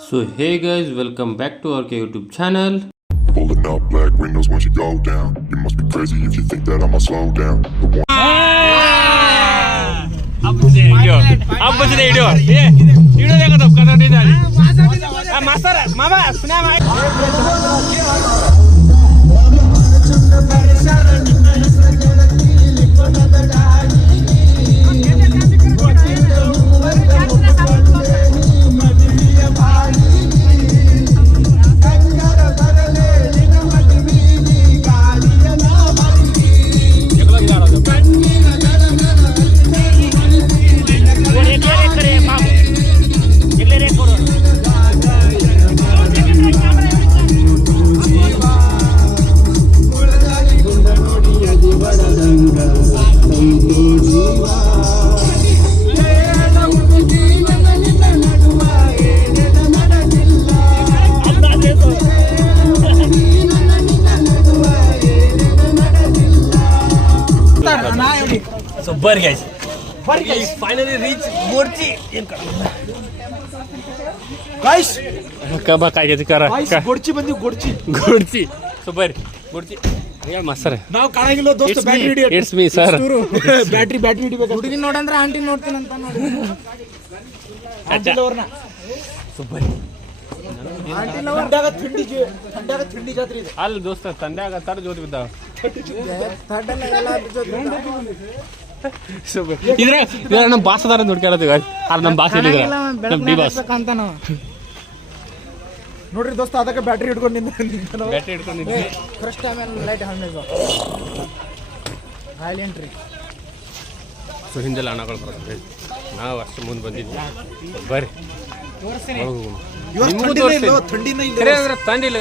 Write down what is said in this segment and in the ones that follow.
So hey guys, welcome back to our YouTube channel. Pulling up black windows once you go down. You must be crazy if you think that I'ma slow down. अब बजे video ये video देखो तो कदर नहीं डाली master मामा सुना So बर guys, finally reach गोडची गाइस कबा काय घ्यायचं करा गोडची बंदी गोडची गोडची so बर गोडची या मास्टर ನಾವು ಕಾಣಾಗಿಲ್ಲ ದೋಸ್ತ ಬ್ಯಾಟರಿ ಹಿಡಿಯ ಇಟ್ಸ್ ಮೀ ಸರ್ ಬ್ಯಾಟರಿ ಹಿಡಿಬೇಕು ಹುಡುಗಿ ನೋಡಂದ್ರೆ ಆಂಟಿ ನೋಡ್ತೀನಿ ಅಂತ ನೋಡಿ ಆಂಟಿ ಲವರ್ನ so बर ಆಂಟಿ ಲವರ್ ಥಂಡಾಗ ಥಂಡಿ ಜಾತ್ರೆ ಇದೆ ಅಲ್ಲಿ ದೋಸ್ತ ತಂದ್ಯಾಗ ತರ ಜೋತ್ ಬಿದ್ದಾವ ಥರ್ಡಲ್ಲ ಎಲ್ಲ so बर ಇದ್ರ ನಮ್ಮ ಬಾಸ್ ಅದಾರ ನೋಡ್ಕೊಳ್ಳೋದು ಅಲ್ಲಿ ನಮ್ಮ ಬಾಸ್ ಇಲ್ಲಿದ್ರ ನಮ್ಮ ಡಿ ಬಾಸ್ ಅಂತ ನಾವು ನೋಡ್ರಿ ದೋಸ್ತ ಅದಕ್ಕೆ ಬ್ಯಾಟರಿ ಹಿಡ್ಕೊಂಡು ಬ್ಯಾಟರಿ ಹಿಡ್ಕೊಂಡಿದ್ವಿ ಫಸ್ಟ್ ಟೈಮ್ ಲೈಟ್ ಹಣ್ಣು ಆಯಿಲ್ ಎಂಟ್ರಿ ಸೊ ಹಿಂದೆಲ್ಲ ಹಣಗಳು ಬರ್ತದೆ ನಾವು ಅಷ್ಟು ಮುಂದೆ ಬಂದಿದ್ವಿ ಬರ್ರಿ ನಿಮಗೂ ತೋರಿಸ್ತೀನಿ ಥಂಡಿನ ಇಲ್ಲ ಖರೆ ಅಂದ್ರೆ ತಂಡಿಲ್ಲ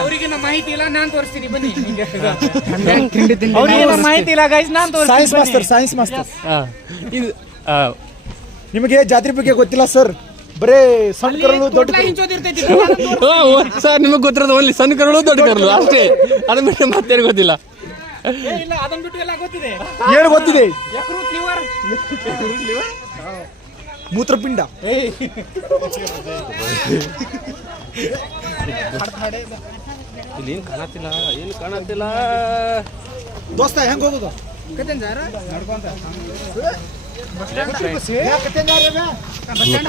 ಅವರಿಗೆ ಮಾಹಿತಿ ಇಲ್ಲ ನಾನು ತೋರಿಸ್ತೀನಿ ಬನ್ನಿ ಅವರಿಗೆ ಮಾಹಿತಿ ಇಲ್ಲ ಗೈಸ್ ನಾನು ತೋರಿಸ್ತೀನಿ ಸೈನ್ಸ್ ಮಾಸ್ಟರ್ ಇದು ನಿಮಗೆ ಜಾತ್ರೆ ಬಗ್ಗೆ ಗೊತ್ತಿಲ್ಲ ಸರ್ ಬರೇ ಸಣ್ಣ ಕರಳು ದೊಡ್ಡ ಸರ್ ನಿಮಗೆ ಗೊತ್ತಿರೋದು ಓನ್ಲಿ ಸಣ್ಣ ಕರಳು ದೊಡ್ಡ ಕರಳು ಅಷ್ಟೇ ಅದನ್ನ ಬಿಟ್ಟು ಮತ್ತೇನು ಗೊತ್ತಿಲ್ಲ ಇಲ್ಲ ಅದನ್ನ ಬಿಟ್ಟು ಎಲ್ಲ ಗೊತ್ತಿದೆ ಏನು ಗೊತ್ತಿದೆ ಯಕೃತ್ ಲಿವರ್ ಮೂತ್ರಪಿಂಡ ಇಲ್ಲಿ ಏನು ಕಾಣತ್ತಿಲ್ಲ ದೋಸ್ತ ಹೆಂಗ್ ಹೋಗೋದು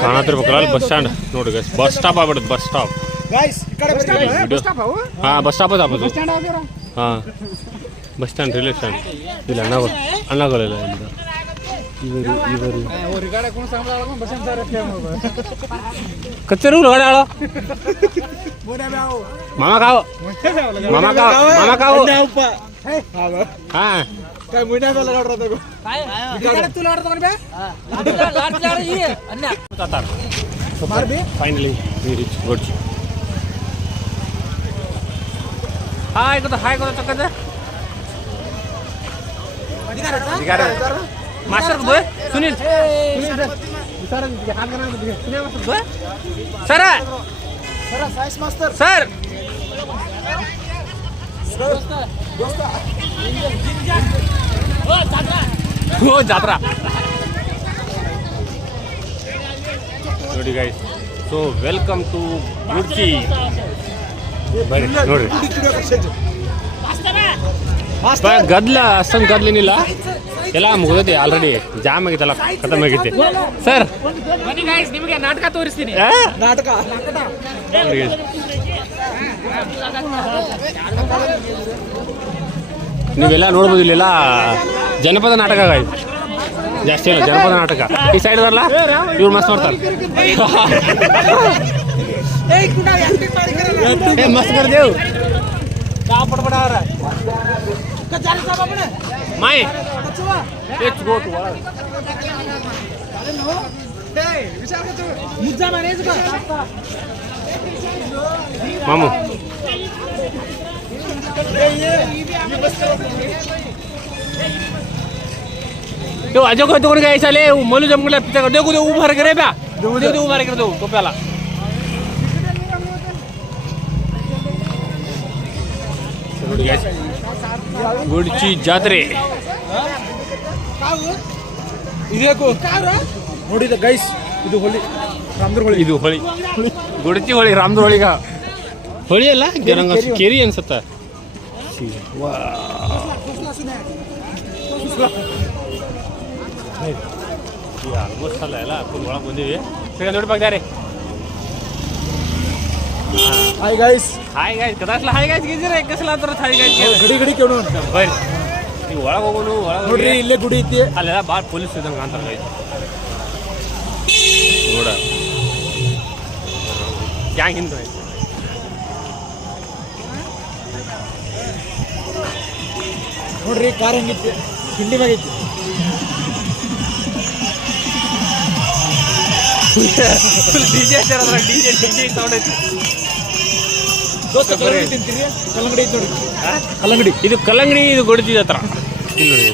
ಕಾಣತಿರ್ಬೇಕಲ್ಲ ಬಸ್ ಸ್ಟ್ಯಾಂಡ್ ನೋಡಿ ಬಸ್ ಸ್ಟಾಪ್ ಆಗ್ಬಿಡುತ್ತೆ ಬಸ್ ಸ್ಟಾಪ್ ಗೈಸ್ ಈ ಕಡೆ ಹಾಂ ಬಸ್ ಸ್ಟಾಪ್ ಆಗ್ಬೋದು ಹಾಂ ಬಸ್ ಸ್ಟ್ಯಾಂಡ್ ರೈಲ್ವೆ ಸ್ಟ್ಯಾಂಡ್ ಇಲ್ಲ ಅಣ್ಣಗಳಿಲ್ಲ ಇಲ್ಲ ಇವರು ಕಚ್ಚರು ಗಾಡಿ ಆಳೋ ಮಾಮ ಕಾವು ಹಾಂ ಫೈನಲಿ ರೀಚ್ ಗೋಡ್ಚಿ ಹಾಯ್ ಗೊತ್ತಾ ಚಕ್ಕದ मास्टर दो Sunil sir science master sir ಓ ಜಾತ್ರಾ ನೋಡಿ guys so welcome to Gudchi ಬರ್ರಿ ನೋಡ್ರಿ ಗದ್ಲ ಅಷ್ಟೊಂದು ಗದ್ಲೇನಿಲ್ಲ ಎಲ್ಲ ಮುಗಿದೈತಿ ಆಲ್ರೆಡಿ ಜಾಮ್ ಆಗಿತ್ತಲ್ಲ ಖತಮ್ ಆಗೈತಿ ಸರ್ ನಿಮಗೆ ನಾಟಕ ತೋರಿಸ್ತೀನಿ ನಾಟಕ ನೀವೆಲ್ಲ ನೋಡ್ಬೋದು ಇಲ್ಲೆಲ್ಲ ಜನಪದ ನಾಟಕ ಜಾಸ್ತಿ ಇಲ್ಲ ಜನಪದ ನಾಟಕ ಈ ಸೈಡ್ ಬರಲ್ಲ ಇವ್ರು ಮಸ್ತ್ ಮಾಡ್ತಾರೆ ಮಸ್ತ್ ಬರ್ದೇವು my let's go to work मामू तो आजो को तो काय चाले मलू जमगला पिता देखो दे उभा करे बा दे उभा करे दो टोप्याला ಗುಡ್ಚಿ ಜಾತ್ರೆ ಇದೇಕು ನೋಡಿದ ಗೈಸ್ ಇದು ಹೊಲಿ ರಾಮದುರ್ಗ ಇದು ಹೊಳಿ ಗುಡಚಿ ಹೊಳಿ ರಾಮದು ಹೊಳಿಗ ಹೊಳಿ ಅಲ್ಲ ಜರಂಗ ಕೇರಿ ಅನ್ಸತ್ತ ಆಲ್ಮೋಸ್ಟ್ ಅಲ್ಲ ಎಲ್ಲ ಫುಲ್ ಒಳಗೆ ಬಂದೀವಿ ನೋಡಿ ಬಾಗ್ದಾರೆ ಹಾಯ್ ಗೈಸ್ ಹಾಯ್ ಗಾಯ್ಸ್ ಕದಾಸ್ಲ ಹಾಯ್ ಗಾಯ್ಸ್ ಗೀಜಿರ ಕಸಲ ಅಂತಾರ ಹಾಯ್ ಗಾಯ್ಸ್ ಗಡಿ ಗಡಿ ಕೇಳೋಣ ಅಂತ ಬರ್ರಿ ಈಗ ಒಳಗೆ ಹೋಗೋನು ನೋಡ್ರಿ ಒಳಗೆ ಇಲ್ಲೇ ಗುಡಿ ಐತಿ ಅಲ್ಲೆಲ್ಲ ಭಾಳ ಪೊಲೀಸ್ ಇದ್ದಂಗೆ ಅಂತಾರೆ ಗೈಸ್ ನೋಡ ಗ್ಯಾಂಗ್ ಹಿಂದೆ ಐತಿ ನೋಡ್ರಿ ಕಾರ್ ಹೆಂಗಿತ್ತು ಹಿಂಡಿ ಮ್ಯಾಗ ಐತಿ ಡಿಜೆ ಡಿಜೆ ಡಿಜೆ ಸೌಂಡ್ ಐತಿ ದೋಸ್ತ ಕಲ್ಲಂಗಡಿ ತಿಂತೀರಿ ಕಲ್ಲಂಗಡಿ ಐತಿ ನೋಡಿ ಕಲ್ಲಂಗಡಿ ಇದು ಕಲ್ಲಂಗಡಿ ಇದು ಗೊಡ್ತಿದ ಹತ್ರ ಇಲ್ಲಿ ನೋಡಿ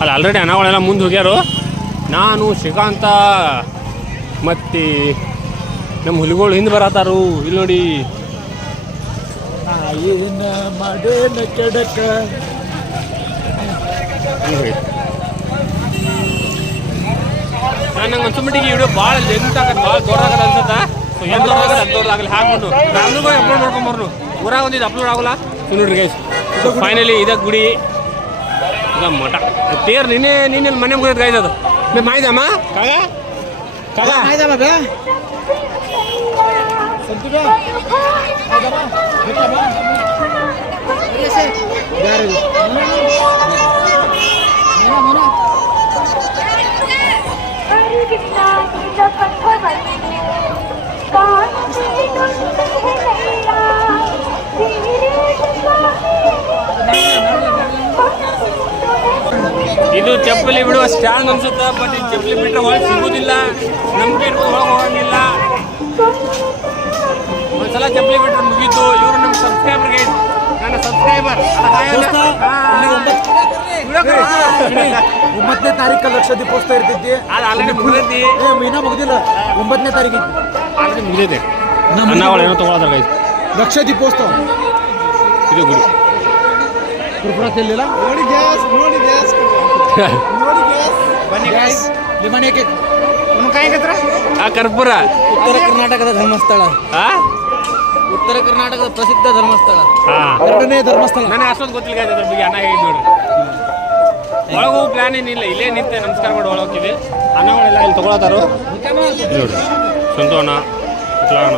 ಅಲ್ಲ ಆಲ್ರೆಡಿ ಅಣ್ಣಗಳೆಲ್ಲ ಮುಂದೆ ಹೋಗ್ಯಾರು ನಾನು ಶ್ರೀಕಾಂತ ಮತ್ತು ನಮ್ಮ ಹುಲಿಗಳು ಹಿಂದೆ ಬರತ್ತಾರು ಇಲ್ಲಿ ನೋಡಿ ಏನ ಮಾಡೇನ ಕೆಡಕ ನಂಗೆ ಅನ್ಸಮಟ್ಟಿಗೆ ಈ ವಿಡಿಯೋ ಭಾಳ ಲೆಂತ್ ಆಗತ್ತೆ ಭಾಳ ದೊಡ್ಡದಾಗತ್ತೆ ಅನ್ಸತ್ತ ಸೊ ಏನು ದೊಡ್ಡದಾಗತ್ತೆ ಅದು ದೊಡ್ಡದಾಗಲಿ ಹಾಕ್ಬಿಟ್ಟು ರಾಮದುರ್ಗ ಅಪ್ಲೋಡ್ ಮಾಡ್ಕೊಂಬರ್ನು ಊರಾಗ ಒಂದಿದ್ದು ಅಪ್ಲೋಡ್ ಆಗೋಲ್ಲ ನೋಡ್ರಿ ಗೈಸ್ ಫೈನಲಿ ಇದ ಗುಡಿ ಇದ ಮಠ ತೇರ್ ನಿನ್ನೆ ಮನೆ ಮುಗಿದ ಗೈಸ್ ಅದು ಮಾಯ್ದಮ್ಮ ಕಾಗ ಕಾಗ ಆಯ್ದಮ್ಮ ಬೇ ಸಂತು ಬೇ ಆಯ್ದಮ್ಮ ಬೇಕಮ್ಮ ಯಾರು ಮನ ಇದು ಚಪ್ಪಲಿ ಬಿಡುವ ಸ್ಟ್ಯಾಂಡ್ ಅನ್ಸುತ್ತೆ ಬಟ್ ಈ ಚಪ್ಪಲಿ ಬಿಟ್ಟರೆ ಒಳಗೆ ಸಿಗೋದಿಲ್ಲ ನಮ್ಗೆ ಒಳಗೆ ಹೋಗಂಗಿಲ್ಲ ಒಂದ್ಸಲ ಚಪ್ಪಲಿ ಬಿಟ್ಟರೆ ಮುಗೀತು ಇವರು ನಮ್ಮ ಸಬ್ಸ್ಕ್ರೈಬರ್ಗೆ ನನ್ನ ಸಬ್ಸ್ಕ್ರೈಬರ್ 9ನೇ ತಾರೀಕು ಲಕ್ಷ ದೀಪೋತ್ಸವ ಇರ್ತೈತಿ ಅದು ಆಲ್ರೆಡಿ ಮುಗಿದೈತಿ ಇನ್ನೂ ಮುಗ್ದಿಲ್ಲ 9ನೇ ತಾರೀಕು ಆಲ್ರೆಡಿ ಮುಗಿದೈತೆ ಅನ್ನಗಳು ಏನೋ ತೊಗೊಳೋದ್ರ ಗೈಸ್ ಲಕ್ಷ ದೀಪೋತ್ಸವ ಇದು ಗುಡಿ ಕುರ್ಪುರ ತಿಲ್ಲಿಲ್ಲ ನೋಡಿ ಗ್ಯಾಸ್ ನೋಡಿ ಗ್ಯಾಸ್ ನೋಡಿ ಗ್ಯಾಸ್ ಬನ್ನಿ ಗ್ಯಾಸ್ ಲಿಮನೆಗೆ ಆ ಕರ್ಪೂರ ಉತ್ತರ ಕರ್ನಾಟಕದ ಧರ್ಮಸ್ಥಳ ಆ ಉತ್ತರ ಕರ್ನಾಟಕದ ಪ್ರಸಿದ್ಧ ಧರ್ಮಸ್ಥಳ ಹಾ ಎರಡನೇ ಧರ್ಮಸ್ಥಳ ನನಗೆ ಅಷ್ಟೊಂದು ಗೊತ್ತಿಲ್ಲ guys ಅದ್ರ ಬಗ್ಗೆ ಅನ್ನ ಹೇಳಿ ನೋಡ್ರಿ ಒಳಗೆ ಹೋಗೋ ಪ್ಲಾನ್ ಏನಿಲ್ಲ ಇಲ್ಲೇ ನಿಂತೆ ನಮಸ್ಕಾರ ಮಾಡಿ ಒಳಗೆ ಹೋಗ್ತೀವಿ ಅನ್ನಗಳೆಲ್ಲ ಇಲ್ಲಿ ತೊಗೊಳತಾರು ನೋಡ್ರಿ ಸಂತೋಣ ಅಣ್ಣ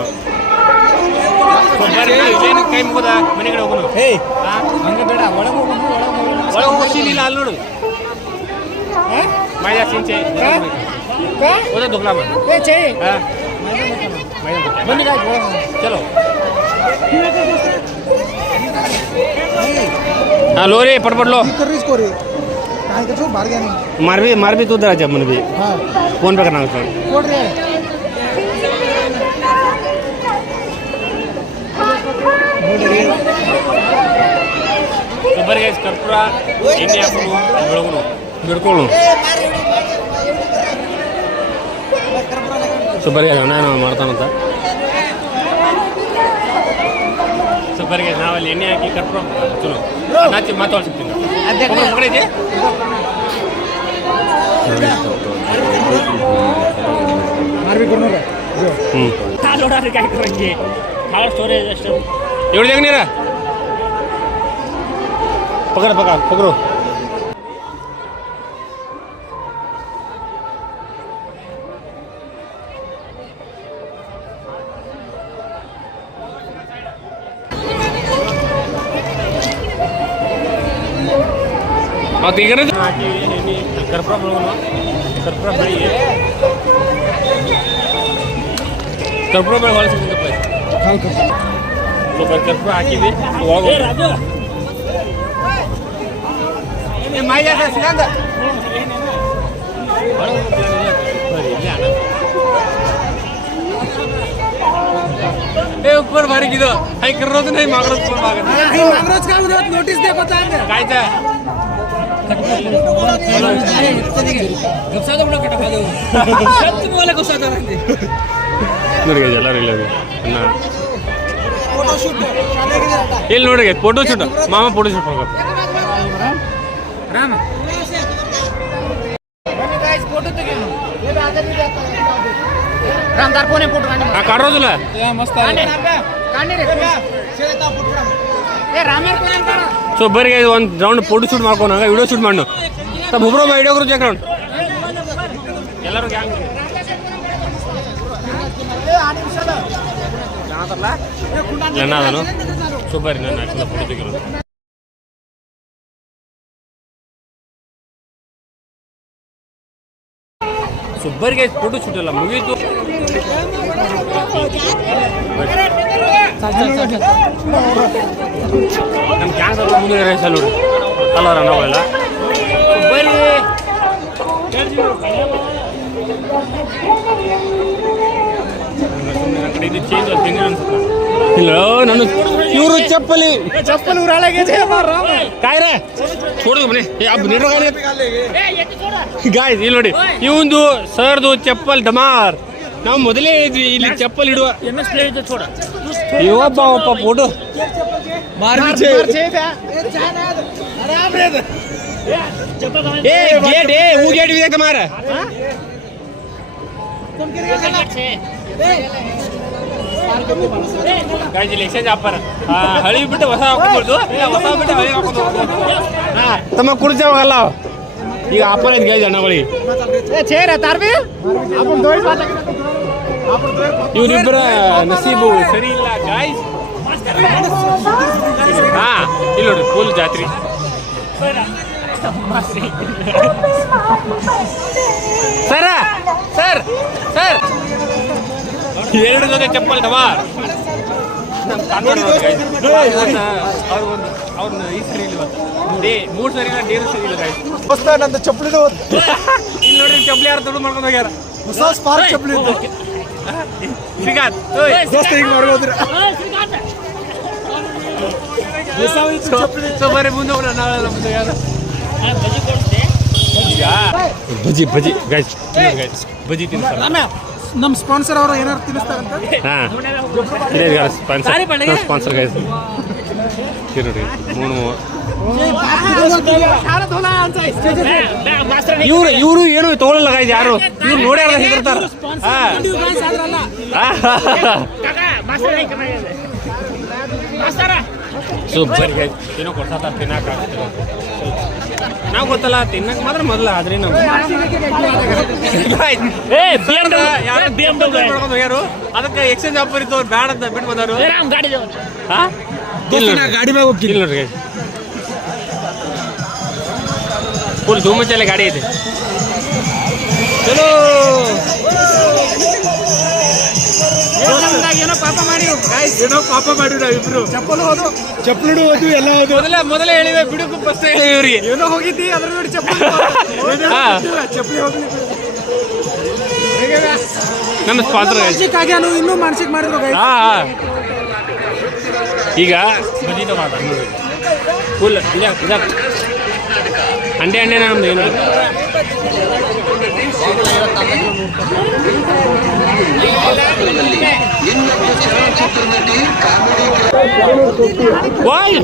ಇಲ್ಲೇನು ಕೈ ಮುಗೋದ ಮನೆ ಕಡೆ ಹೋಗೋಣ ಏಯ್ ಹಂಗೆ ಬೇಡ ಒಳಗೆ ಹೋಗೋದು ಒಳಗೆ ಹೋಗೋ ಸೀನ್ ಇಲ್ಲ ಅಲ್ಲಿ ನೋಡು ಮಾಯಾ ಸಿಂಚೆ ಓದೋ ದುಗ್ಲಾಮ ಬನ್ನಿ ಚಲೋ हाँ लो रे पटपट लो कर रही इसको रे कहाँ के छो बाहर गया नहीं मार भी तू दरा जब मन भी हाँ फोन पे करना उसको कोड रे सुपर गैस कर्पूरा ಎಣ್ಣೆ ಹಾಕೋದು ಬೆಳಗುನು ಬಿಡ್ಕೊಳ್ಳು ಸುಪರ್ ಗ್ಯಾಸ್ ಅಣ್ಣ ಮಾಡ್ತಾನಂತ ಸುಪರ್ ಗ್ಯಾಸ್ ನಾವಲ್ಲಿ ಎಣ್ಣೆ ಹಾಕಿ ಕರ್ಪೂರ ಚಲೋ ನಾಚಿ ಮಾತಾಡ್ಸಿರ್ತೀನಿ ಮಕ್ಕಳಿದೆ मार भी करना ಹ್ಞೂ ಕಾಲು ಹೊಡೋದಕ್ಕೆ ಹಾಕಿರಂಗೆ ಭಾಳ ಸ್ಟೋರೇಜ್ ಅಷ್ಟು ಎವಳಿದಾಗ ನೀರ ಪಕಡ ಪಕಡು ಮತ್ತು ಈಗ ಹಾಕಿ ಎಣ್ಣೆ ಕರ್ಪೂರ ಬೆಳಗೋಣ ಕರ್ಪೂರ ಬೆಳಿಗ್ಗೆ ಕರ್ಪೂರ ಬೆಳೆ ಹೊಳ ಸಿಗ್ತೈತಪ್ಪ ಸ್ವಲ್ಪ ಕರ್ಪೂರ ಹಾಕಿದ್ವಿ ऊपर भारी की हाई कर रहा नहीं मांग कांग्रेस का उधर नोटिस दे पता है काय ನೋಡಿ ಎಲ್ಲರೂ ಇಲ್ಲ ಅಣ್ಣ ಇಲ್ಲಿ ನೋಡಿ ಫೋಟೋ ಶೂಟ್ ಮಾಮ ಫೋಟೋ ಶೂಟ್ काढ तुला मस्त ಸೊ ಬರ್ರಿ ಒಂದು ರೌಂಡ್ ಫೋಟೋ ಶೂಟ್ ಮಾಡ್ಕೊಂಡು ವಿಡಿಯೋ ಶೂಟ್ ಮಾಡು ಒಬ್ಬರು ವಿಡಿಯೋ ಗುರು ಜಾಕ್ರೌಂಡ್ ಎಲ್ಲರೂ ಗ್ಯಾಂಗ್ ನಾನು ಸೊ ಬರ್ರಿ ನಾನು ಫೋಟೋ ತೆಗಿರೋದು ಸುಬ್ಬರಿಗೆ ಫೋಟೋ ಶೂಟ್ ಎಲ್ಲ ಮುಗೀತು ನಮ್ಮ ಕ್ಯಾನ್ಸ್ ಎಲ್ಲ ಮುಂದೆ ರೈಸಲ್ಲಿ ನೋಡಿ ಕಲರ್ ನಾವೆಲ್ಲ ಸುಬ್ಬರಿ ಇದು ಚೇಂಜ್ ತಿಂಗಳು ಅನ್ಸುತ್ತೆ ಇಲ್ಲ ನಾನು ಇವರು ಚಪ್ಪಲಿ ಕಾಯ್ರೆ छोड़ो बने अब नीरो ಗಾಯ್ಸ್ ಇಲ್ಲಿ ನೋಡಿ ಇವಂದು ಸರ್ದು ಚಪ್ಪಲ್ ಡಮಾರ್ ನಾವು ಮೊದಲೇ ಇಲ್ಲಿ ಚಪ್ಪಲ್ ಇಡುವ ಇವಪ್ಪ ಒಪ್ಪ ಫೋಟೋ गेट है वो गेट भी देख हमारा गाइस ಇಲ್ಲಿ ಎಕ್ಸ್ಚೇಂಜ್ ಆಫರ್ ಹಳಿ ಬಿಟ್ಟು ಹೊಸ ಹಾಕೋಬಹುದು ಇಲ್ಲ ಹೊಸ ಬಿಟ್ಟು ಹಳಿ ಹಾಕೋಬಹುದು ತಮ್ಮ ಕುರ್ಚಾವಲ್ಲ ಈಗ ಆಫರ್ ಐತೆ ಗೈಸ್ ಅಣ್ಣಗಳಿಗೆ ಇವರಿಬ್ಬರ ನಸೀಬು ಸರಿ ಇಲ್ಲ ಗಾಯ್ಸ್ ಹಾ ಇಲ್ಲಿ ನೋಡಿ ಫುಲ್ ಜಾತ್ರೆ ಸರ್ ಸರ್ ಸರ್ ಎರಡು ಜೊತೆ ಚಪ್ಪಲ್ ಡಮಾರ್ ಅವ್ರನ್ನ ಈ ಸರಿ ಇಲ್ಲ ಮೂರು ಸರಿ ಡೇರು ಸರಿ ಇಲ್ಲ ಹೊಸ ನಂದು ಚಪ್ಪಲಿದು ಇಲ್ಲಿ ನೋಡ್ರಿ ಚಪ್ಪಲಿ ಯಾರು ದುಡ್ಡು ಮಾಡ್ಕೊಂಡು ಹೋಗ್ಯಾರ ಹೊಸ ಸ್ಪಾರ್ಕ್ ಚಪ್ಪಲಿ ಇತ್ತು ಶ್ರೀಕಾಂತ್ ದೋಸ್ತ ಹಿಂಗ್ ಮಾಡ್ಬೋದ್ರ ಸೊ ಬರೀ ಮುಂದೆ ಹೋಗೋಣ ನಾವೆಲ್ಲ ಮುಂದೆ ಯಾರು ಬಜಿ ಬಜಿ ಗೈಸ್ ಬಜಿ ತಿಂತಾರೆ ನಮ್ಮ ಸ್ಪಾನ್ಸರ್ ಅವರು ಏನಾರು ತಿನ್ನಿಸ್ತಾರಂತ ಹಾಂ ಇದೆ ಸ್ಪಾನ್ಸರ್ ಗೈಸ್ ನೋಡಿ ಇವರು ಏನು ತಗೊಳ್ಳಲ್ಲ ಗೈಸ್ ಯಾರು ಇವ್ರು ನೋಡಿ ಸಿಗ್ತಾರ ಸೂಪರ್ ಗೈಸ್ ಏನೋ ಕೊಡ್ತಾ ತಿನ್ನಕ್ಕಾಗ್ತದೆ ನಾವು ಗೊತ್ತಲ್ಲ ತಿನ್ನಕ್ ಮಾತ್ರ ಮೊದಲ ಆದ್ರೆ ನಾವು ಯಾರು ಅದಕ್ಕೆ ಎಕ್ಸ್ಚೇಂಜ್ ಆಫರ್ ಇತ್ತು ಅವ್ರು ಬ್ಯಾಡ ಅಂತ ಬಿಟ್ಟು ಬಂದರು ಗಾಡಿ ಮ್ಯಾಗ ಹೋಗಿ ಇಲ್ಲ ನೋಡ್ರಿ ಫುಲ್ ಧೂಮಚಲೆ ಗಾಡಿ ಇದೆ ಚಲೋ ಏನೋ ಪಾಪ ಮಾಡಿ ಏನೋ ಪಾಪ ಮಾಡಿ ನಾವಿಬ್ರು ಚಪ್ಪಲು ಹೋದು ಎಲ್ಲ ಹೋದು ಮೊದಲೇ ಹೇಳಿವೆ ಬಿಡುಕು ಫಸ್ಟ್ ಹೇಳಿವೆ ಇವ್ರಿಗೆ ಏನೋ ಹೋಗಿದ್ದಿ ಅದ್ರ ನೋಡಿ ಚಪ್ಪಲಿ ಹೋಗ್ಲಿ ನಮ್ಮ ಸ್ಪಾನ್ಸರ್ ಆಗ್ಯಾನು ಇನ್ನೂ ಮಾನಸಿಕ ಮಾಡಿದ್ರು ಈಗ ಬಜಿದ ಫುಲ್ ಇದಾಗ ಅಂಡೆ ನಮ್ದು ಏನು ಬಾಯ್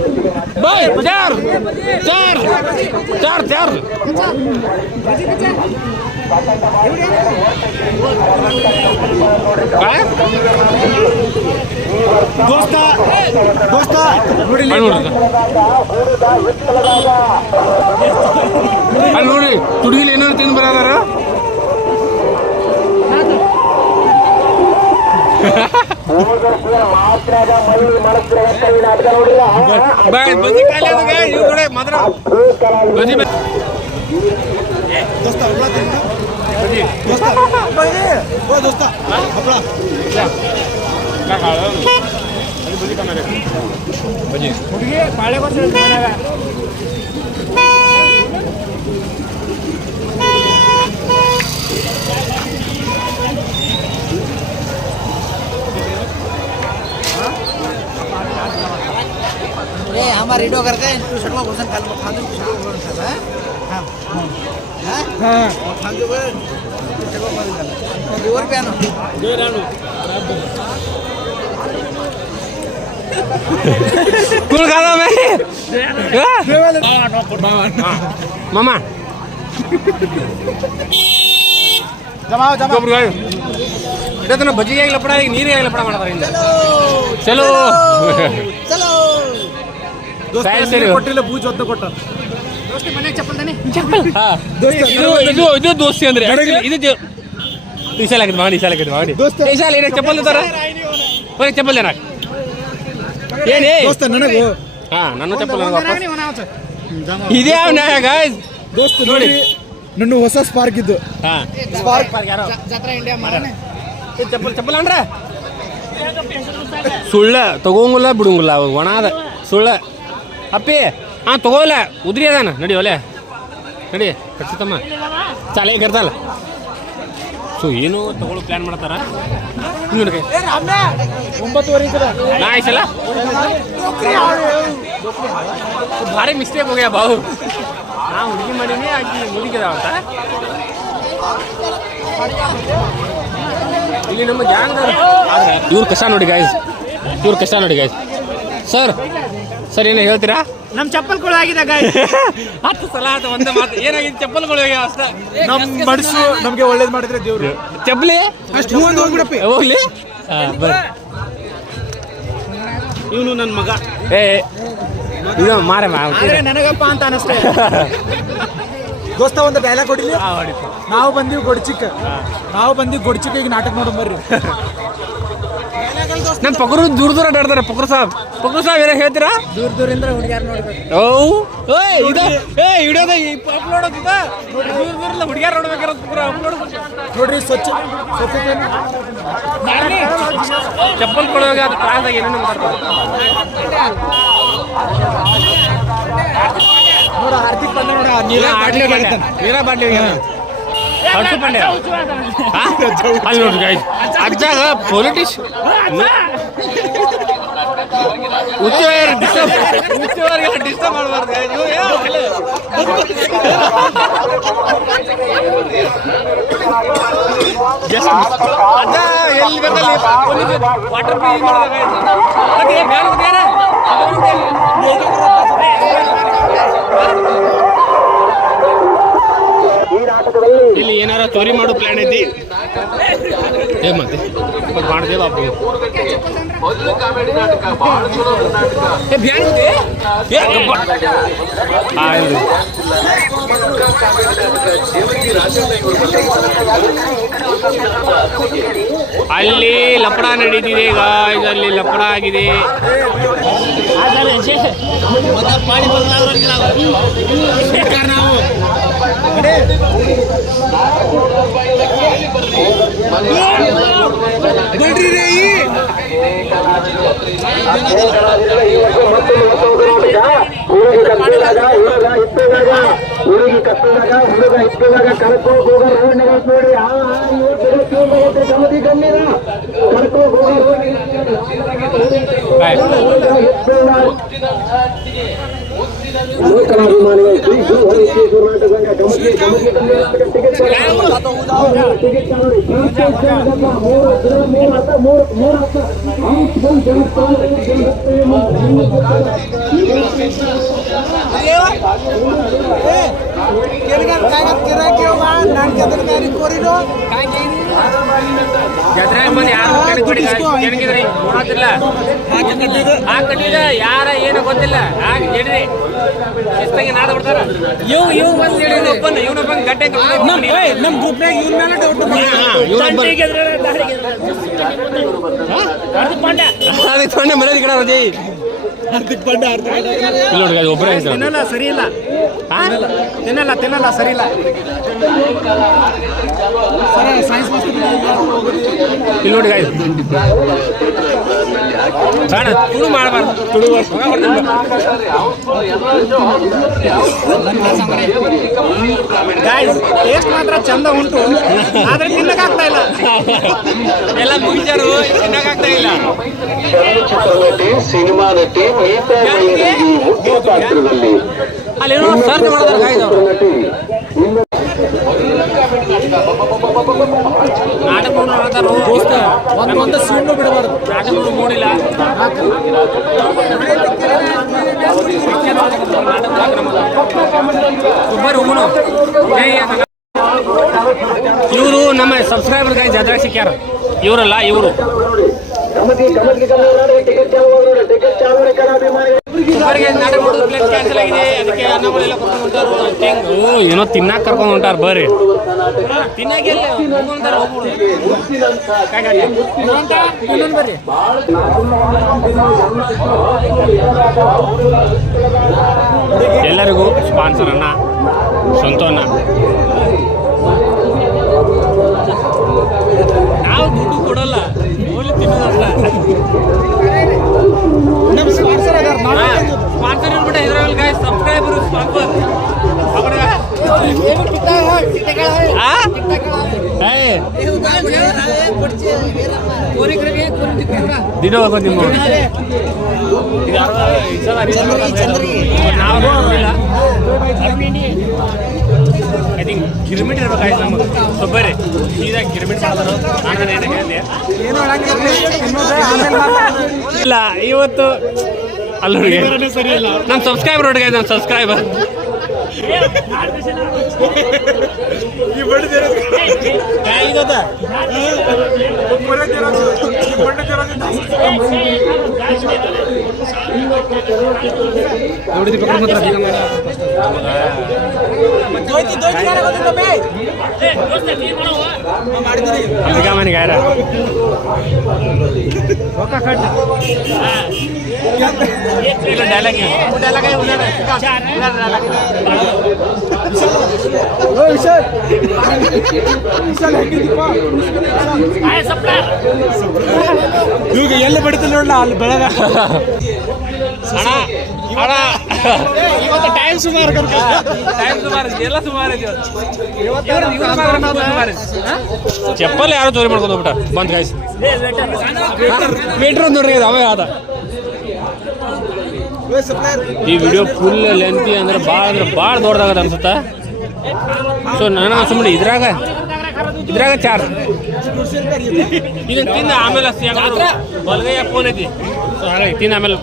ಬಾಯ್ ಚಾರ್ ಚಾರ್ ಚಾರ್ ಚಾರ್ ದೋಸ್ತ ನೋಡಿ ಅಲ್ಲಿ ನೋಡ್ರಿ ತುಡುಗಿಲಿ ಏನಾದ್ರು ತಿಂದು ಬರೋದಾರ ಬಜಿ ಕಾಲಿ ಅದಾಗ ಇವ್ ಕಡೆ ಮಾತ್ರ ಬಜಿ ದೋಸ್ತ ಬಜಿ ದೋಸ್ತ ಓ ದೋಸ್ತ ಹಪ್ಪಳ ಬಜಿ ಕಮ್ಮಿ ಬಜಿ ಹುಡುಗಿ ಬಾಳೆ ಕೊಡ್ಸ हमारा वीडियो करके तू शर्मा घुसन काल में खादू शर्मा घुसन है हां हां खादू बे शर्मा घुसन और पे आनो दे रानू कौन खाता मैं मामा ಜಮಾವ್ ಜಮಾವ್ ಒಬ್ರು ಇದನ್ನ ಬಜ್ಜಿಗೆ ಲಪಡ ಈಗ ನೀರಿಗೆ ಲಪಡ ಮಾಡ್ತಾರೆ ಹಿಂದೆ ಚಲೋ ಚಲೋ ಕೊಟ್ಟಿಲ್ಲ ಪೂಜೆ ಹೊತ್ತು ಕೊಟ್ಟ ದೋಸ್ತಿ ಮನೆಗೆ ಚಪ್ಪಲ್ ತಾನೆ ಇದು ದೋಸ್ತಿ ಅಂದ್ರೆ ಇದು ಈಶಾಲ ಹಾಕಿದ್ ಮಾಡಿ ಈಶಾಲ ಹಾಕಿದ್ ಮಾಡಿ ಈಶಾಲ ಏನಾಗ ಚಪ್ಪಲ್ ಇದ್ದಾರ ಬರೀ ಚಪ್ಪಲ್ ಏನಾಗ ಏನೇ ದೋಸ್ತ ನನಗೂ ಹಾ ನನ್ನ ಚಪ್ಪಲ್ ವಾಪಸ್ ಇದೇ ನ್ಯಾಯ ಗಾಯ್ಸ್ ದೋಸ್ತ ನೋಡಿ ನನ್ನ ಹೊಸ ಸ್ಪಾರ್ಕ್ ಇದ್ದು ಹಾ ಯಾರೋ ಜಾತ್ರಾ ಇಂಡಿಯಾ ಮಾಡೋಣ ಚಪ್ಪಲ್ ಚಪ್ಪಲ್ ಅಂದ್ರ ಸುಳ್ಳ ತಗೋಂಗಿಲ್ಲ ಬಿಡಂಗಿಲ್ಲ ಅವಾಗ ಒಣ ಅದ ಸುಳ್ಳ ಅಪ್ಪಿ ಹಾಂ ತಗೋಲ್ಲ ಉದ್ರಿ ಅದಾನ ನಡಿ ಒಲೆ ನಡಿ ಕಟ್ಸಿತಮ್ಮ ಚಾಲೆ ಕರ್ತಲ್ಲ ಸೊ ಏನು ತಗೊಳ್ಳೋ ಪ್ಲ್ಯಾನ್ ಮಾಡ್ತಾರ ನೋಡಿ 9:30 ನಾ ಆಯ್ತಲ್ಲ ಭಾರಿ ಮಿಸ್ಟೇಕ್ ಹೋಗ್ಯಾ ಬಾವು ನಾ ಹುಡುಗಿ ಮಾಡೀನಿ ಆಕಿ ಮುದುಕಿದಾವಂತ ಇಲ್ಲಿ ನಮ್ಮ ಗ್ಯಾಂಗ್ ಇವ್ರ ಕಷ್ಟ ನೋಡಿ ಗಾಯ್ಸ್ ಸರ್ ಏನೋ ಹೇಳ್ತೀರಾ ನಮ್ಮ ಚಪ್ಪಲ್ಗಳು ಆಗಿದೆ ಗಾಯ 10 ಸಲ ಆತ ಒಂದೇ ಮಾತು ಏನಾಗಿದೆ ಚಪ್ಪಲ್ಗಳು ಹೋಗ್ಯಾವ ಅಷ್ಟ ನಮ್ ಬಡಿಸು ನಮ್ಗೆ ಒಳ್ಳೇದ್ ಮಾಡಿದ್ರೆ ದೇವ್ರು ಚಪ್ಪಲಿ ಅಷ್ಟು ಹೋಗ್ಬಿಡಪ್ಪಿ ಹೋಗ್ಲಿ ಇವನು ನನ್ನ ಮಗ ಏ ಇದು ಮಾರ ನನಗಪ್ಪ ಅಂತ ಅನಷ್ಟೇ ದೋಸ್ತ ಒಂದು ಡೈಲಾಗ್ ಕೊಡಿಲಿ ನಾವು ಬಂದೀವಿ ಗೊಡ್ಚಿಕ್ಕ ಈಗ ನಾಟಕ ನೋಡೋಣ ಬರ್ರಿ ನಮ್ಮ ಪಕ್ಕರು ದೂರ ಅಡ್ಡಾಡ್ತಾರೆ ಪಕ್ಕರು ಸಾಬ್ ಏನೋ ಹೇಳ್ತೀರಾ ದೂರದಿಂದ ಹುಡುಗಿಯಾರು ನೋಡ್ಬೇಕು ವಿಡಿಯೋದ ಅಪ್ಲೋಡ್ ಆಗ್ತದ ದೂರದಿಂದ ಹುಡುಗಿಯಾರು ನೋಡ್ಬೇಕಿರೋ ಅಪ್ಲೋಡ್ ನೋಡ್ರಿ ಸ್ವಚ್ಛತೆ ಚಪ್ಪಲ್ ಕೊಡುವಾಗ ಅದು ಪ್ರಾಯದಾಗ ಏನೇನು ಮಾತಾಡ್ತಾರೆ ನೋಡ ಹಾರ್ದಿಕ್ ಪಾಂಡ್ಯ ನೋಡ ನೀರಾ ಬಾಟ್ಲಿ ಹರ್ಷ ಪಾಂಡ್ಯ ಅಲ್ಲಿ ನೋಡ್ರಿ ಗಾಯ್ಸ್ ಅಜ್ಜಾಗ ಪೊಲಿಟಿಕ್ಸ್ ಹುಚ್ಚವರಿಗೆ ಡಿಸ್ಟರ್ಬ್ ಮಾಡಬಾರ್ದು ಅಜ್ಜ ಎಲ್ಲಿ ಬೇಕಲ್ಲಿ ವಾಟರ್ ಪೀಯಿಂಗ್ ಇಲ್ಲಿ ಏನಾರ ಚೋರಿ ಮಾಡೋ ಪ್ಲಾನ್ ಐತಿ ಮತ್ತೆ ಮಾಡ್ದೆ ಬಾಬು ಅಲ್ಲಿ ಲಪಡ ನಡೀತಿದೆ ಗಾಯ್ಸ್ ಅಲ್ಲಿ ಲಪಡ ಆಗಿದೆ ಹುಡುಗಿ ಕಟ್ಟಿದಾಗ ಹುಡುಗ ಇಟ್ಟಿದಾಗ ಕರ್ಕೊಂಡು ಹೋಗೋ ರೋಡ್ ನೋಡಿ ಗಮತಿ ಗಮ್ಮಿರ ಕರ್ಕೊಂಡು ಹೋಗೋ ನೂತನಾಭಿಮಾನಿಗಳು ಶ್ರೀ ಗುರು ಹರಿಕೇಶ್ವರ ನಾಟಕ ಟಿಕೆಟ್ ಯಾರ ಏನೋ ಗೊತ್ತಿಲ್ಲ ಹಾಗೆ ಹೇಳ್ರಿ ಶಿಸ್ತಾಗಿ ನಾಡ ಬಿಡ್ತಾರ ಇವನೊಬ್ಬ ಗಂಟೆ ನಮ್ ಗ್ರೂಪ್ನಾಗ ಇವ್ರ ಮೇಲೆ ಡೌಟ್ ಮನೇಲಿ ಕಡೆ ರಜೆ ಹಾರ್ದಿಕ್ ಪಾಂಡ್ಯ ನೋಡಿ ಒಬ್ಬರೇ ತಿನ್ನಲ್ಲ ಸರಿ ಇಲ್ಲ ತಿನ್ನಲ್ಲ ಸರಿ ಇಲ್ಲ ಸೈನ್ಸ್ ಇಲ್ಲಿ ನೋಡಿ ಗಾಯ್ಸ್ ಬೇಡ ತುಳು ಮಾಡಬಾರ್ದು ತುಳು ಟೇಸ್ಟ್ ಮಾತ್ರ ಚಂದ ಉಂಟು ಆದ್ರೆ ತಿನ್ನಕ್ಕಾಗ್ತಾ ಇಲ್ಲ ಎಲ್ಲ ಮುಗಿಸಾರು ತಿನ್ನಕ್ಕಾಗ್ತಾ ಇಲ್ಲ ಸಿನಿಮಾ ನಟಿ ಮುಖ್ಯ ಪಾತ್ರದಲ್ಲಿ ಅಲ್ಲೇನೋ ಸರ್ಚ್ ಮಾಡಿದ್ರೆ ಗಾಯ್ಸ್ ಅವರು ನಾಟಕ ನೋಡ್ತಾರೋ ದೋಸ್ತ ಒಂದು ಸೀನು ಬಿಡಬಾರ್ದು ನಾಟಕ ನೋಡಿಲ್ಲ ತುಂಬಾ ಹೋಗೋಣ. ಇವರು ನಮ್ಮ ಸಬ್ಸ್ಕ್ರೈಬರ್ ಗಾಯ ಜಾತ್ರೆ ಸಿಕ್ಕ್ಯಾರ. ಇವರಲ್ಲ ಇವರು ಕ್ಯಾನ್ಸಲ್ ಆಗಿದೆ. ಅದಕ್ಕೆ ಅನ್ನಗಳೆಲ್ಲ ಕರ್ಕೊಂಡು ಹೊಂಟಾರು. ಏನೋ ತಿನ್ನಾಕ ಕರ್ಕೊಂಡು ಹೊಂಟಾರ. ಬರ್ರಿ ತಿನ್ನಾಕೆ ಬರ್ರಿ. ಎಲ್ಲರಿಗೂ ಸ್ಪಾನ್ಸರ್ ಅಣ್ಣ ಸಂತೋಣ. ನಾವು ದುಡ್ಡು ಕೊಡಲ್ಲ, ಓನ್ಲಿ ತಿನ್ನೋದಲ್ಲ. ಸ್ಪಾನ್ಸರ್ ಇರ್ಬಿಟ್ಟೆ ಇದ್ರಲ್ಲಿ ಗಾಯ ಸಬ್ಸ್ಕ್ರೈಬರ್ ಸ್ಪಾನ್ಸರ್. ದಿನ ಹೋಗೋದು ನಿಮ್ಮ ನಾವು ನೋಡಿಲ್ಲ. ಐ ಥಿಂಕ್ ಗಿರ್ಮಿಟ್ ಇರ್ಬೇಕಾಯ್ತು ನಮಗೆ. ಸೊ ಬರ್ರಿ ಸೀದಾ ಗಿರ್ಮಿಟ್ ಮಾಡಿದ್ರು. ನಾನು ಹೇಳಿದೆ ಇಲ್ಲ ಇವತ್ತು ಅಲ್ಲೋರಿಗೆ ನನ್ನ ಸಬ್ಸ್ಕ್ರೈಬರ್ ಹುಡುಗ ನನ್ನ ಸಬ್ಸ್ಕ್ರೈಬರ್ ಮನೆಗೆ ಯಾರ ಇವಾಗ ಎಲ್ಲಿ ಬಡಿತಿಲ್ಲ ನೋಡಲ್ಲ ಅಲ್ಲಿ ಬೆಳಗ ಇವತ್ತು ಟೈಮ್ ಸುಮಾರು ಎಲ್ಲ ಸುಮಾರು ಚಪ್ಪಲ್ ಯಾರು ಚೋರಿ ಮಾಡ್ಕೊಂಡು ಹೋಗ್ಬಿಟ್ಟ ಬಂದ್ ಗಾಯ್ಸ್. ಮೀಟ್ರ್ ನೋಡ್ರಿ ಅವೇ ಆದ. ಈ ವಿಡಿಯೋ ಫುಲ್ ಲೆಂತಿ ಅಂದ್ರೆ ಭಾಳ ದೊಡ್ಡದಾಗದ ಅನ್ಸುತ್ತಾ. ಸೊ ನನಗೆ ಸುಮ್ಮನೆ ಇದ್ರಾಗ ಚಾರ್ಜ್ ಇದನ್ನ ತಿಂದ ಆಮೇಲೆ ಬಲ್ಗೈಯ ಫೋನ್ ಐತಿ. ಸೊ ಹಾಗಾಗಿ ತಿಂದ ಆಮೇಲೆ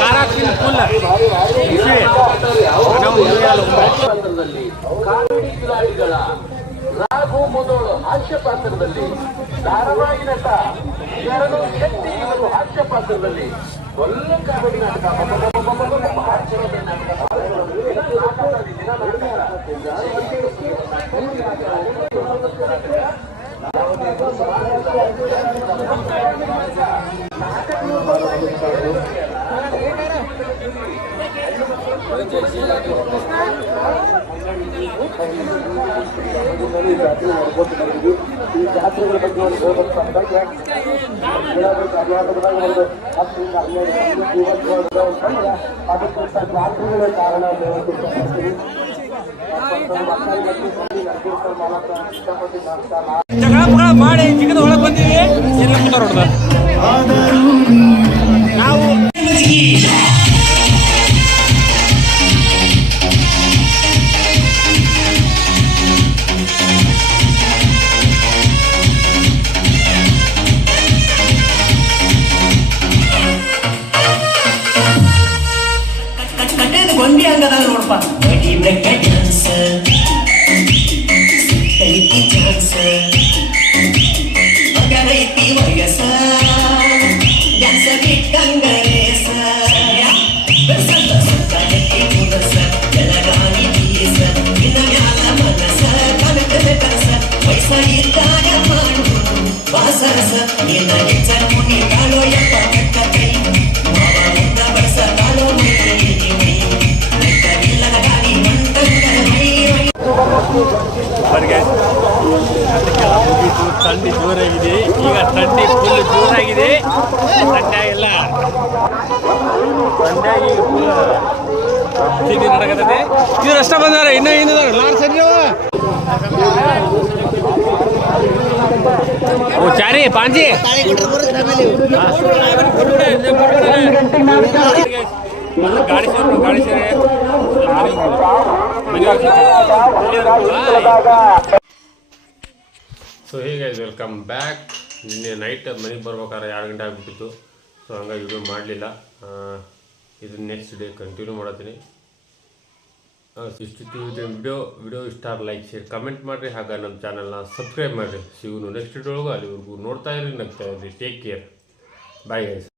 ಖಾರ ತಿಂದು ಫುಲ್ ರಾಘು ಮುದೋಳು ಹಾಸ್ಯ ಪಾತ್ರದಲ್ಲಿ, ಧಾರಾವಾಹಿ ನಟ ಎರಡು ಶಕ್ತಿ ಇವರು ಹಾಸ್ಯ ಪಾತ್ರದಲ್ಲಿ, ಒಳ್ಳೆ ಕಾಮಿಡಿ ನಾಟಕ ಈ ಜಾತ್ರೆಗಳ ಬಗ್ಗೆ ಒಂದು ಹೋಗ್ಬೇಕಂದಾಗ ಅದಕ್ಕಿಂತ ಜಾತ್ರೆಗಳೇ ಕಾರಣ ಜಗಳ ಮಾಡಿ ಜಿಗದ ಒಳಗೆ ಬಂದೀವಿ. ಎಲ್ಲ ಹೊಡೆದ ನಾವು ಗೊಂದಿ ಹಂಗದಾಗ ನೋಡಪ್ಪ. ಡ್ಯಾನ್ಸ್ ಐತಿ ವಯಸ್ಸ ಡ್ಯಾನ್ಸ್ ಬಿಟ್ಟಂಗರೇಸ ಬೆಳಗಾವಿ ಬೀಸ ನಿನ್ನ ಮ್ಯಾಲ ಮನಸ ಕನಕದ ಕನಸ ವಯಸ್ಸ ಇದ್ದಾಗ ಮಾಡುವುದು ವಾಸರಸ ನಿನ್ನ ಹೆಚ್ಚ ಮುನಿ ಕಾಳೋ ಎಪ್ಪ ಕಟ್ಟ ಕೈ ಮಾವ ಮುಂದ ಬರಸ ಕಾಳೋ ಅದಕ್ಕೆಲ್ಲ ಮುಗೀತು. ಥಂಡಿ ಜೋರಾಗಿದೆ. ಈಗ ಥಂಡಿ ಫುಲ್ ಜೋರಾಗಿದೆ. ಥಂಡಿಯಾಗಿಲ್ಲ, ಥಂಡಿಯಾಗಿ ಫುಲ್ ತಿಂಡಿ ನಡಕತ್ತದೆ. ಇವ್ರು ಅಷ್ಟ ಬಂದಾರ, ಇನ್ನೂ ಏನಿದಾರೆ ಲಾಡ್ ಸರಿ. ಓ ಚಾರಿ ಪಾಂಜಿ ಗಾಡಿ ಸೇರಿ ಸೊ ಹೀಗೆ ವೆಲ್ಕಮ್ ಬ್ಯಾಕ್. ನಿನ್ನೆ ನೈಟ್ ಮನೆಗೆ ಬರ್ಬೇಕಾದ್ರೆ 2 ಗಂಟೆ ಆಗಿಬಿಟ್ಟಿತ್ತು. ಸೊ ಹಂಗಾಗಿ ವಿಡಿಯೋ ಮಾಡಲಿಲ್ಲ. ಇದು ನೆಕ್ಸ್ಟ್ ಡೇ ಕಂಟಿನ್ಯೂ ಮಾಡತ್ತೀನಿ. ಇಷ್ಟಿತ್ತು ವಿಡಿಯೋ ಇಷ್ಟ ಲೈಕ್ ಶೇರ್ ಕಮೆಂಟ್ ಮಾಡಿರಿ, ಹಾಗೆ ನಮ್ಮ ಚಾನಲ್ನ ಸಬ್ಸ್ಕ್ರೈಬ್ ಮಾಡಿರಿ. ಸಿಗೋನು ನೆಕ್ಸ್ಟ್ ವಿಡಿಯೋ ಒಳಗೆ. ಅಲ್ಲಿವರೆಗೂ ನೋಡ್ತಾ ಇರಿ, ನಗ್ತಾ ಇರಿ. Take care, bye guys.